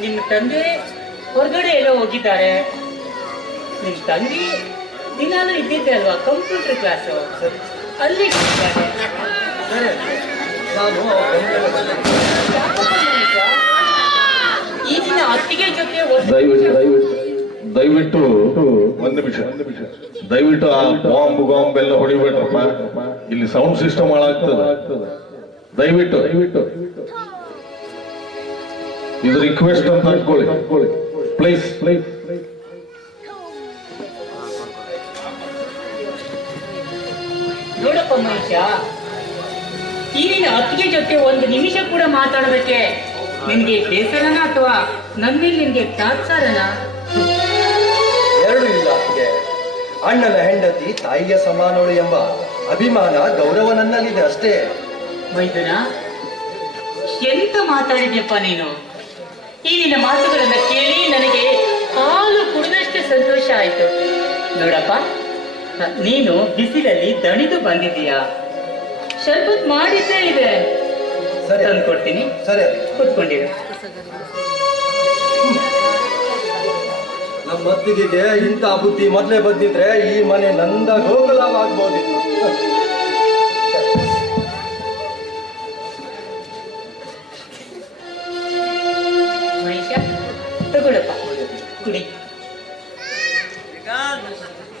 ನಿಮ್ಮ ತಂದೆ ಹೊರಗಡೆ ಎಲ್ಲೋ ಹೋಗಿದ್ದಾರೆ. ನಿಮ್ಮ ತಂಗಿ ದಿನಾನು ಇದ್ದಿದ್ದೆ ಅಲ್ವಾ? ಕಂಪ್ಯೂಟರ್ ಕ್ಲಾಸ್ ಅಲ್ಲಿ ಈ ದಿನ ಅತ್ತಿಗೆ ಜೊತೆ ದಯವಿಟ್ಟು ದಯವಿಟ್ಟು ದಯವಿಟ್ಟು ಒಂದ್ ನಿಮಿಷ. ದಯವಿಟ್ಟು ಆ ಬಾಂಬ್ ಬಾಂಬ್ ಎಲ್ಲ ಹೊಡಿಬೇಡ್ರಪ್ಪ. ಇಲ್ಲಿ ಸೌಂಡ್ ಸಿಸ್ಟಮ್ ಹಾಳಾಗ್ತದೆ. ದಯವಿಟ್ಟು ದಯವಿಟ್ಟು. ಇದು ರಿಕ್ವೆಸ್ಟ್ ಅಂತ ಹಾಕೊಳ್ಳಿ ಪ್ಲೀಸ್ ಪ್ಲೀಸ್ ನೋಡಪ್ಪ ಮಹೇಶ ಈ ನಿನ್ನ ಅತ್ತಿಗೆ ಜೊತೆ ಒಂದು ನಿಮಿಷ ಕೂಡ ಮಾತಾಡೋದಕ್ಕೆ ನಿನ್ಗೆ ಬೇಸರನ ಅಥವಾ ನನ್ನಲ್ಲಿ ನಿನ್ಗೆ ತಾತ್ಸಾರನ? ಎರಡು ಇಲ್ಲ ಅತ್ತಿಗೆ. ಅಣ್ಣನ ಹೆಂಡತಿ ತಾಯಿಯ ಸಮಾನೋಳು ಎಂಬ ಅಭಿಮಾನ ಗೌರವ ನನ್ನಲ್ಲಿದೆ ಅಷ್ಟೇ. ಮೈದನ ಎಂತ ಮಾತಾಡಿದ್ಯಪ್ಪ ನೀನು? ಈ ನಿನ್ನ ಮಾತುಗಳನ್ನು ಕೇಳಿ ನನಗೆ ಹಾಲು ಕುಡಿದಷ್ಟೇ ಸಂತೋಷ ಆಯಿತು. ನೋಡಪ್ಪ ನೀನು ಬಿಸಿಲಲ್ಲಿ ದಣಿದು ಬಂದಿದ್ದೀಯಾ? ಶರ್ಬತ್ ಮಾಡಿದ್ದೇ ಇದೆ ಸರಿ. ತಂದು ಕೊಡ್ತೀನಿ. ಸರಿ ಕೂತ್ಕೊಂಡಿರು. ನಮ್ಮ ಮತ್ತಿಗೆ ಇಂಥ ಬುದ್ಧಿ ಮೊದಲೇ ಬಂದಿದ್ರೆ ಈ ಮನೆ ನಂದ ಗೋಕುಲವಾಗ್ಬೋದಿತ್ತು. Gracias.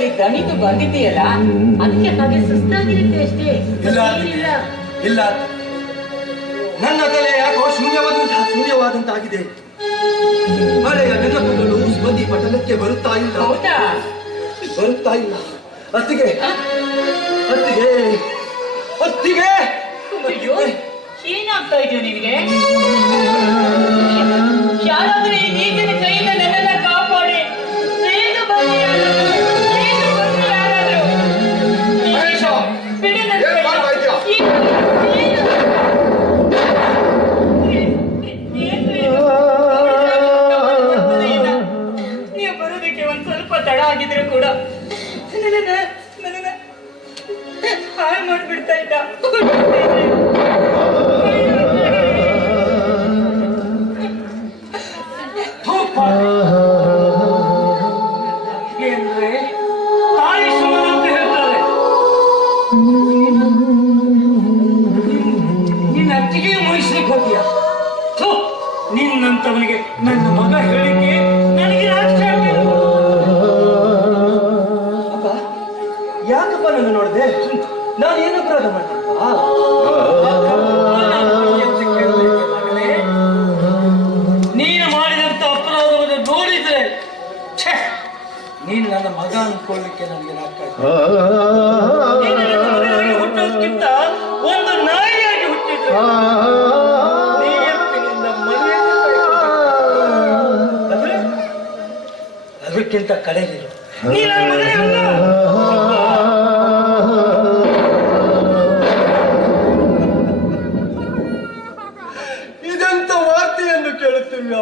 ಬಿಸಿಲಲ್ಲಿ ದಣಿದು ಬಂದಿದೆಯಲ್ಲ ಅದಕ್ಕೆ ಹಾಗೆ ಸುಸ್ತಾಗಿರುತ್ತೆ ಅಷ್ಟೇ. ಇಲ್ಲ ಇಲ್ಲ ಇಲ್ಲ. ನನ್ನ ತಲೆ ಯಾಕೋ ಶೂನ್ಯವಾದಂತಹ ಶೂನ್ಯವಾದಂತಾಗಿದೆ. ಮಳೆಯ ನೆನಪುಗಳು ಸ್ಮತಿ ಪಟಲಕ್ಕೆ ಬರುತ್ತಾ ಇಲ್ಲ. ಹೌದಾ? ಬರುತ್ತಾ ಇಲ್ಲ. ಅತ್ತಿಗೆ ಅತ್ತಿಗೆ ಅತ್ತಿಗೆ. ಅಯ್ಯೋ ಏನಾಗ್ತಾ ಇದೆಯೋ ನಿನಗೆ? ಯಾರಾದ್ರೂ ಈ ನೀತಿನ ಒಂದ್ ಸ್ವಲ್ಪ ತಡ ಆಗಿದ್ರು ಕೂಡ ಹಾಳು ಮಾಡ್ಬಿಡ್ತಾ ಇದ್ದ. ನಿನ್ನಂತವನಿಗೆ ನನ್ನ ಮಗ ಹೇಳಿಕೆ ನಾನು ಏನು ಅಪರಾಧ. ನೀನು ಮಾಡಿದಂತ ಅಪರಾಧವನ್ನು ನೋಡಿದ್ರೆ ನೀನು ನನ್ನ ಮಗ ಅನ್ಕೊಳ್ಳಿಕ್ಕೆ ನನಗೆ ನೀನು ಹುಟ್ಟೋದಕ್ಕಿಂತ ಒಂದು ನಾಯಿಯಾಗಿ ಹುಟ್ಟಿದ್ರೆ. ಅದಕ್ಕಿಂತ ಕಡೆಗಿರು ನೀ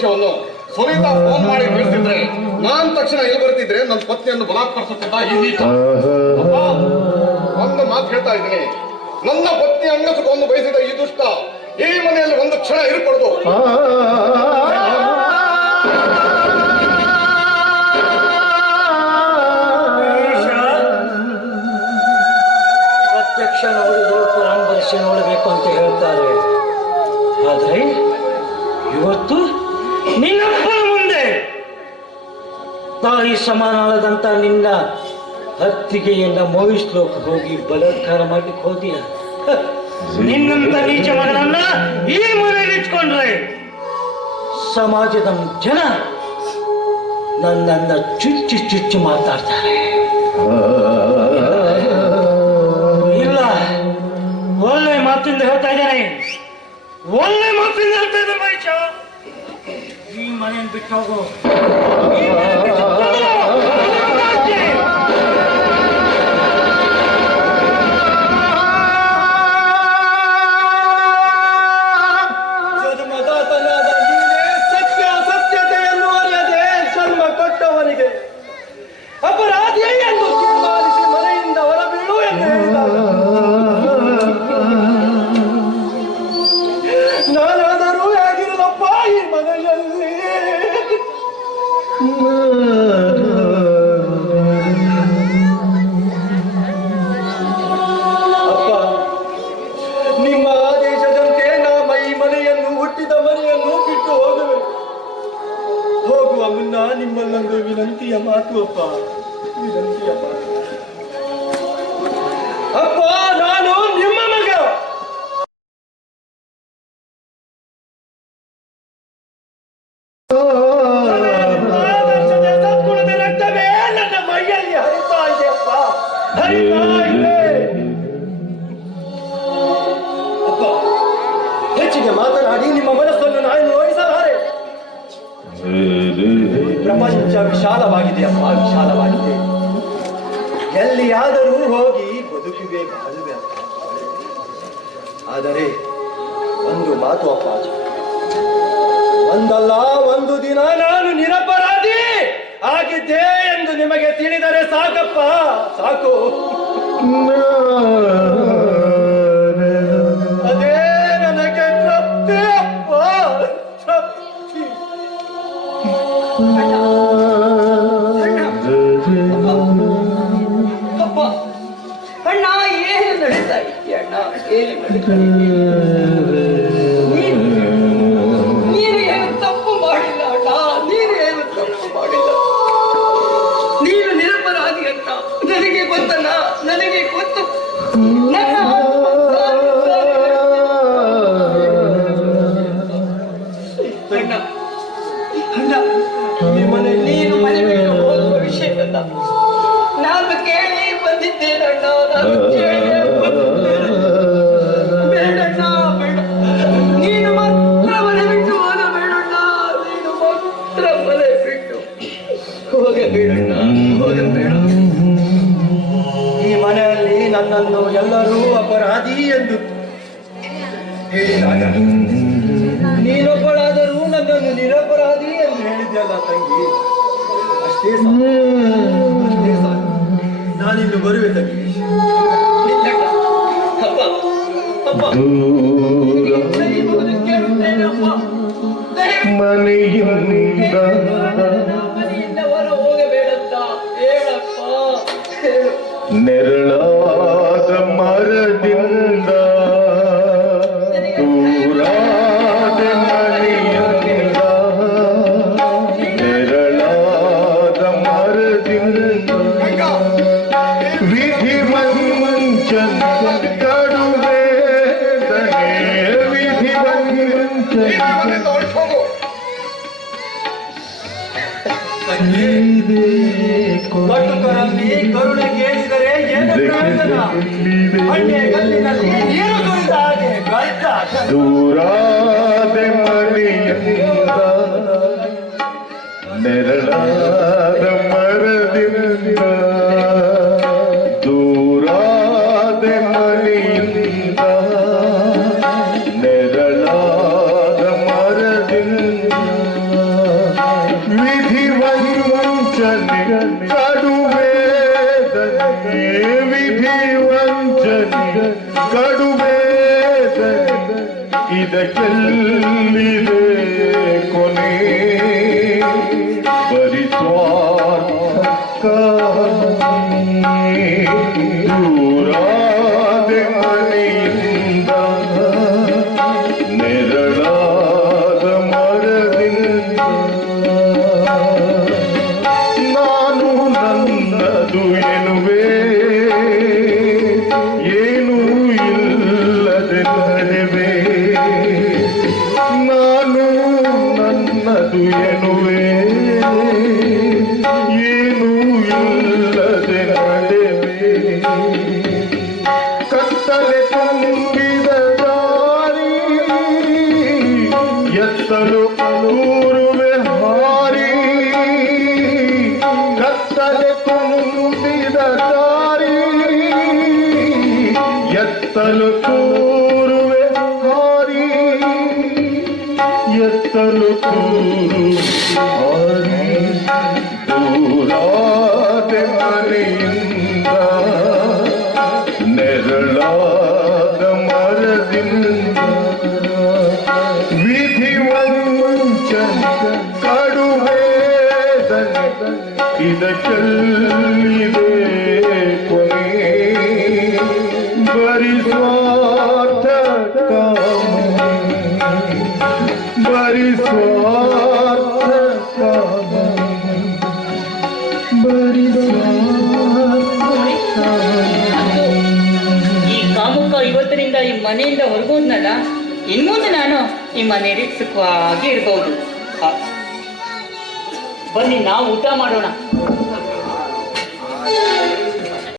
ವಿಷಯವನ್ನು ಸುನೀತಾ ಫೋನ್ ಮಾಡಿ ಕಳಿಸಿದ್ರೆ ನಾನ್ ತಕ್ಷಣ ಎಲ್ಲಿ ಬರ್ತಿದ್ರೆ ನನ್ನ ಪತ್ನಿಯನ್ನು ಬಲಾತ್ಕರಿಸುತ್ತಿದ್ದ ಒಂದು ಮಾತು ಹೇಳ್ತಾ ಇದ್ದೀನಿ. ನನ್ನ ಪತ್ನಿ ಅಂಗಸಕೊಂಡು ಬಯಸಿದ ಈ ದುಷ್ಟ ಈ ಮನೆಯಲ್ಲಿ ಒಂದು ಕ್ಷಣ ಇರಬಾರ್ದು. ಪ್ರತ್ಯಕ್ಷ ನೋಡಿದ್ರು ಪರಾಮರ್ಶೆ ನೋಡಬೇಕು ಅಂತ ಹೇಳ್ತಾರೆ. ಆದ್ರೆ ಇವತ್ತು ನಿನ್ನಪ್ಪನ ಮುಂದೆ. ತಾಯಿ ಸಮಾನಾಳದಂತ ನಿನ್ನ ಹತ್ತಿಗೆಯನ್ನ ಮೋಹಿಸ್ಲೋಕ್ ಹೋಗಿ ಬಲಾತ್ಕಾರ ಮಾಡ್ಲಿಕ್ಕೆ ಹೋದಿಯ? ನಿನ್ನಂತ ನೀಚ ಮಗನನ್ನ ಈ ಮನೆಯಲ್ಲಿ ಇಟ್ಕೊಂಡ್ರೆ ಸಮಾಜದ ಜನ ನನ್ನನ್ನ ಚುಚ್ಚಿ ಚುಚ್ಚಿ ಮಾತಾಡ್ತಾರೆ. ಇಲ್ಲ ಒಳ್ಳೆ ಮಾತಿಂದ ಹೇಳ್ತಾ ಇದ್ದೇನೆ. ಒಳ್ಳೆ ಮಾತಿಂದ ಹೇಳ್ತಾ ಈ ಮನೆಯನ್ನು ಬಿಟ್ಟು ಹೋಗು ಹೆಚ್ಚಿಗೆ ಮಾತನಾಡಿ ನಿಮ್ಮ ಮನಸ್ಸನ್ನು ನಾನು ನೋಯಿಸಲಾರೆ ಪ್ರಪಂಚ ವಿಶಾಲವಾಗಿದೆ ಅಪ್ಪ ವಿಶಾಲವಾಗಿದೆ ಎಲ್ಲಿಯಾದರೂ ಹೋಗಿ ಬದುಕುವೆ ಆದರೆ ಒಂದು ಮಾತು ಅಪ್ಪಾಜಿ ಒಂದಲ್ಲ, ಒಂದು ದಿನ ನಾನು ನಿರಪರಾಧಿ ಆಗಿದ್ದೆ ಎಂದು ನಿಮಗೆ ತಿಳಿದರೆ ಸಾಕಪ್ಪ. ಸಾಕು. ಅದೇ ನನಗೆ ತೃಪ್ತಿ ಅಪ್ಪ. ಅಣ್ಣ ಏನು ನಡೀತಾ ಇದೆಯ ಅಣ್ಣ ಏನು ನಡೀತಾ ಹೋಗಬೇಡಣ್ಣ ಹೋಗಬೇಡ ಈ ಮನೆಯಲ್ಲಿ ನನ್ನನ್ನು ಎಲ್ಲರೂ ಅಪರಾಧಿ ಎಂದು ಹೇಳಿದಾಗ ನೀನೊಬ್ಬಳಾದರೂ ನನ್ನನ್ನು ನಿರಪರಾಧಿ ಎಂದು ಹೇಳಿದ್ಯಲ್ಲ ತಂಗಿ? ಅಷ್ಟೇ. ಅಷ್ಟೇ ಸಾಕು. ನಾನಿನ್ನು ಬರುವೆ ತಂಗಿ. ಅಪ್ಪ ಅಪ್ಪ. जाएगा विधि वंचन करुवे विधि वंचन ಕರುಣೆ ಕೇಳಿದರೆ ಏನು ಹಳ್ಳಿಯ ಗಲ್ಲಿನಲ್ಲಿ ನೀರು ಕುಡಿದ ಹಾಗೆ ದೂರ ಕಂಚನಿ ಕಡುಬೇದ ಇದಕ್ಕೆಲ್ಲಿದೆ ಅರಿಯಿಂದ ನೆರಳಾದ ಮರದಿಂದ ವಿಧಿವಂಚನ ಕಡುವೆ ಇದಕ್ಕೆಲ್ಲಿದೆ ಬರಿಸ್ವಾರ್ಥ ಬರಿಸ್ವ ಇನ್ ಇನ್ಮುಂದೆ ನಾನು ನಿಮ್ಮ ಸುಖವಾಗಿ ಇರ್ಬೋದು. ಬನ್ನಿ ನಾವು ಊಟ ಮಾಡೋಣ.